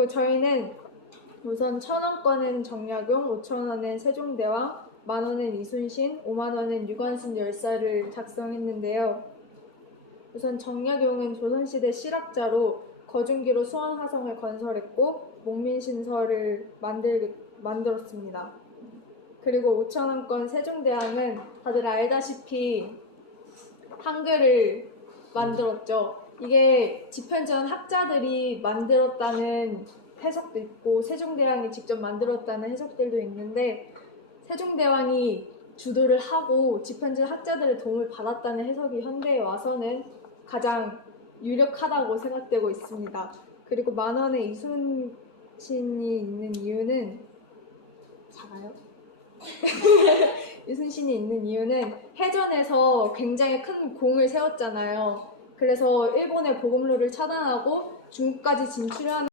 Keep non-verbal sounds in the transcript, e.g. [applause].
그리고 저희는 우선 천 원권은 정약용, 오천 원은 세종대왕, 만 원은 이순신, 오만 원은 유관순 열사를 작성했는데요. 우선 정약용은 조선시대 실학자로 거중기로 수원화성을 건설했고 목민신설을 만들, 만들었습니다. 그리고 오천 원권 세종대왕은 다들 알다시피 한글을 만들었죠. 이게 집현전 학자들이 만들었다는 해석도 있고 세종대왕이 직접 만들었다는 해석들도 있는데 세종대왕이 주도를 하고 집현전 학자들의 도움을 받았다는 해석이 현대에 와서는 가장 유력하다고 생각되고 있습니다. 그리고 만원의 이순신이 있는 이유는 작아요? [laughs] 이순신이 있는 이유는 해전에서 굉장히 큰 공을 세웠잖아요. 그래서 일본의 보급로를 차단하고 중국까지 진출하는